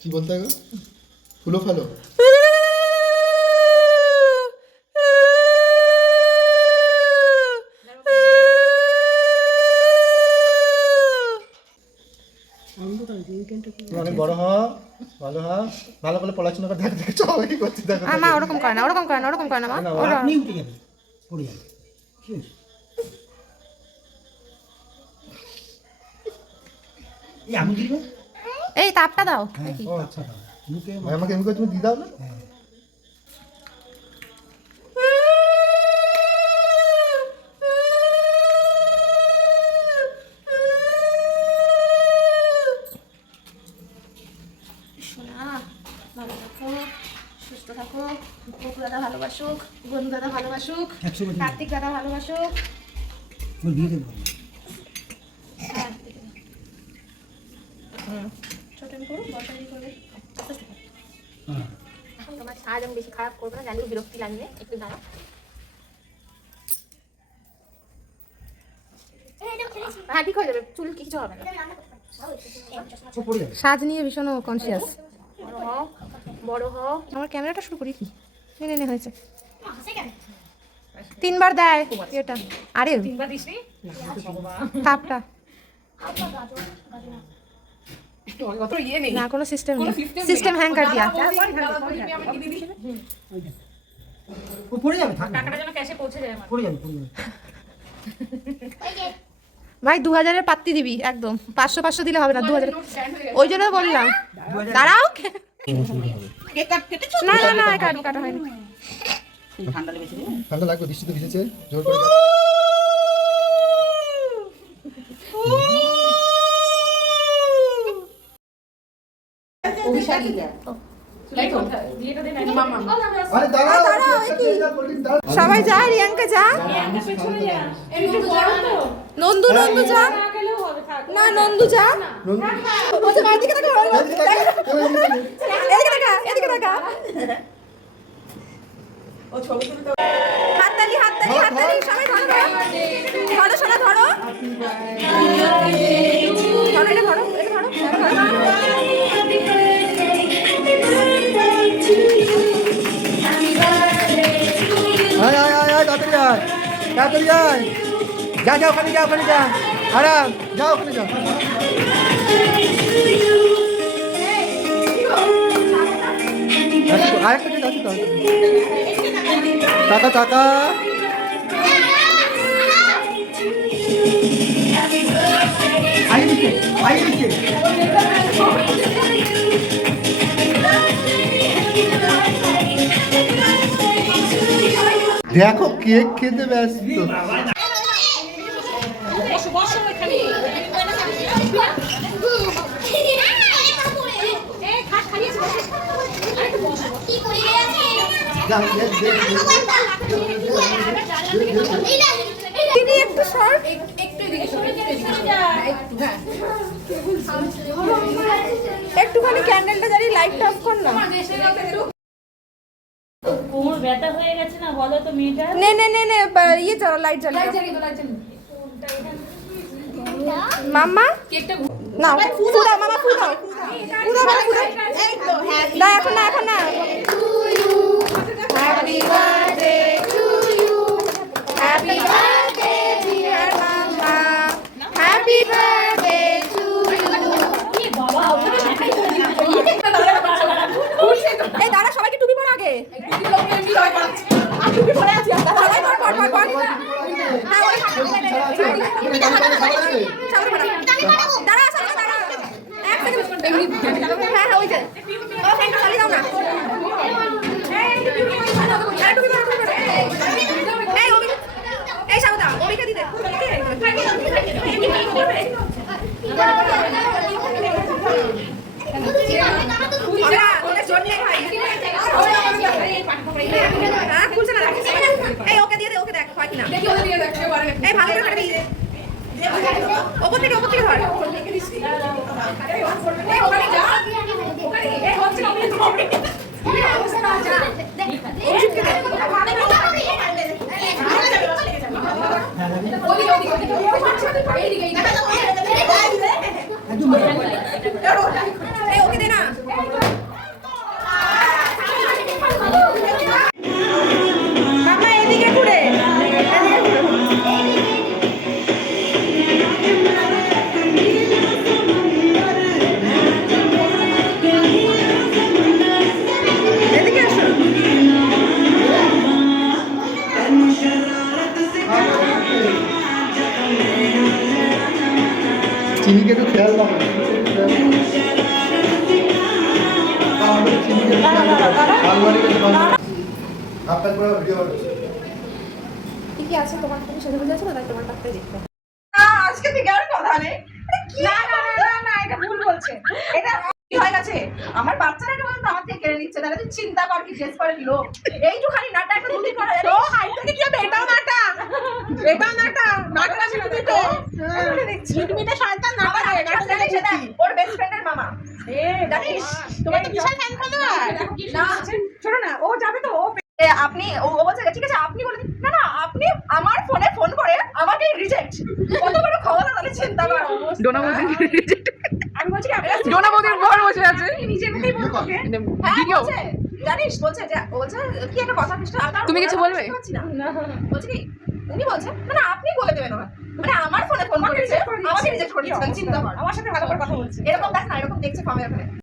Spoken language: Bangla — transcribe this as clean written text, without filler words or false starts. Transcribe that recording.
কি বলতে হবে? ফুলো ফালো অনেক বড় হ, ভালো হ, ভালো করে পড়াশোনা করে দেখ দেখ সবাই করতে দেখো। মা ওরকম করে না, ওরকম করে না, ওরকম করে না মা। আপনি উঠে যাবেন, পড়ে যাবেন। শেষ। এই আমি দিবে? এই তাপটা দাও। হ্যাঁ, ও আচ্ছা। মুখে ভাই আমাকে এমনি করে তুমি দিয়ে দাও না। হ্যাঁ। সোনা ভালো থাকো, সুস্থ থাকো, বকু দাদা ভালোবাসুক, গনু দাদা ভালোবাসুক, 100 বছর। কার্তিক দাদা ভালোবাসুক। ওর বিয়ে দেবো। হ্যাঁ ছোট করো, বসাই করবে। হ্যাঁ। এখন তোমার সাজ আমি বেশি খারাপ করবো না, জানি বিরক্তি লাগবে, একটু দাঁড়াও। হ্যাঁ ঠিক হয়ে যাবে, চুল কিছু হবে না। ও পড়ে যাবে। সাজ নিয়ে ভীষণ কনসিয়াস। বড় হও। আমার ক্যামেরাটা শুরু করি কি? নে নে হয়েছে। 3বার দেয় এটা। আরে 3বার দিসনি? তাপটা না, কোনো সিস্টেম নেই। সিস্টেম হ্যাং কর দিয়া। ও পড়ে যাবে, থাক না। টাকাটা যেন ক্যাশে পৌঁছে যায় আমার। পড়ে যাবে, পড়ে যাবে। ভাই 2000-এর পাত্তি দিবি একদম। 500 দিলে হবে না, 2000। ওই জন্য বললাম দাঁড়াও। না না না, কাটা হয়নি। ঠান্ডা লাগবে, বৃষ্টিতে ভিজেছে জোর করে দাও। আরে দাঁড়াও, সবাই যা, রিয়াঙ্কা যা, নন্দু নন্দু যা। না নন্দু যা। বলছে মার দিকে তাকা, এদিকে তাকা, এদিকে তাকা। হাততালি হাততালি হাততালি, সবাই ধরো ধরো সোনা, ধরো ধরো, এটা ধরো, এটা ধরো, আয় আয় আয় আয়, তাড়াতাড়ি আয়, তাড়াতাড়ি আয়। যা যা, ওখানে যা, ওখানে যা, আরাম যাও, ওখানে যাও। আরেকটা দিন আছে তো, টাকা টাকা। আই দিচ্ছে, আই দিচ্ছে। দেখো কেক খেতে ব্যস্ত। বসো বসো এখানে। এই খাট খাইয়েছি বসো। আরেকটু বসো। যা, দে, দে, দে। দিদি একটু সর, একটুখানি ক্যান্ডেলটা জ্বালিয়ে লাইটটা অফ কর না। কোমর ব্যথা হয়ে গেছে না, বলো তো মেয়েটা। নে নে নে নে, ইয়ে জ্বালা, লাইট জ্বালিয়ে মাম্মা না, ফুল দাও মামা, ফুল দাও, ফুল দাও, ফুল দাও। না এখন না, এখন না। Happy birthday to you, happy birthday dear mamma, happy birthday to you. এই দাঁড়া, সবাইকে টুপি পরা আগে। টুপি পরে আছি, সবাই পর পর পর পর। হ্যাঁ ওই দাঁড়া, সবাই দাঁড়া, এক সেকেন্ড। হ্যাঁ হ্যাঁ, ওই যে ও ফ্যানটা চালিয়ে দাও না। এই টুপি পরা, টুপি পরা। এই অভি, এই সাবদা অভিকে দিতে। ওটা জোর নিয়ে খাই। হ্যাঁ খুলছে না, এই ওকে দিয়ে দে, ওকে দেখ হয় কিনা। এই ভালো করে কাটবি, ওপর থেকে ধর। এই ওকে দে না। আপনার পুরো ভিডিও কি আছে তোমার তুমি সেজে বুঝে আছো না, তাই তোমার কাছে দেখতে আজকে থেকে আর কথা নেই। না না না না এটা ভুল বলছে, এটা কি হয়ে গেছে আমার বাচ্চাটাকে বলতে আমার থেকে কেড়ে নিচ্ছে। তাহলে তুই চিন্তা কর কি ড্রেস পরে লোক এইটুখানি নাটা একটা দুদিন পরে তো হাইট থেকে কি হবে? এটাও নাটা, এটাও নাটা, নাটা আছে দুটো ঝিটমিটে শয়তান নাটা রে, নাটা দেখে দেখ ওর বেস্ট ফ্রেন্ডের মামা। জানিস তোমার তো বিশাল ফ্যান ফলোয়ার না, শোনো না ও যাবে তো আপনি ও বলছে ঠিক আছে আপনি বলে দিন। না না আপনি আমার ফোনে ফোন করে আমাকে রিজেক্ট, কত বড় খবর তাহলে চিন্তা করো। ডোনা বৌদি রিজেক্ট, আমি বলছি ডোনা বৌদির বর বসে আছে নিজের মধ্যেই বলছে ভিডিও জানিস বলছে যে বলছে কি একটা কথা কৃষ্ণ তুমি কিছু বলবে না বলছে কি উনি বলছে না না আপনি বলে দেবেন ওরা মানে আমার ফোনে ফোন করেছে আমাকে রিজেক্ট করে দিয়েছেন। চিন্তা কর আমার সাথে ভালো করে কথা বলছে এরকম দেখ না, এরকম দেখছে ফর্মের ওখানে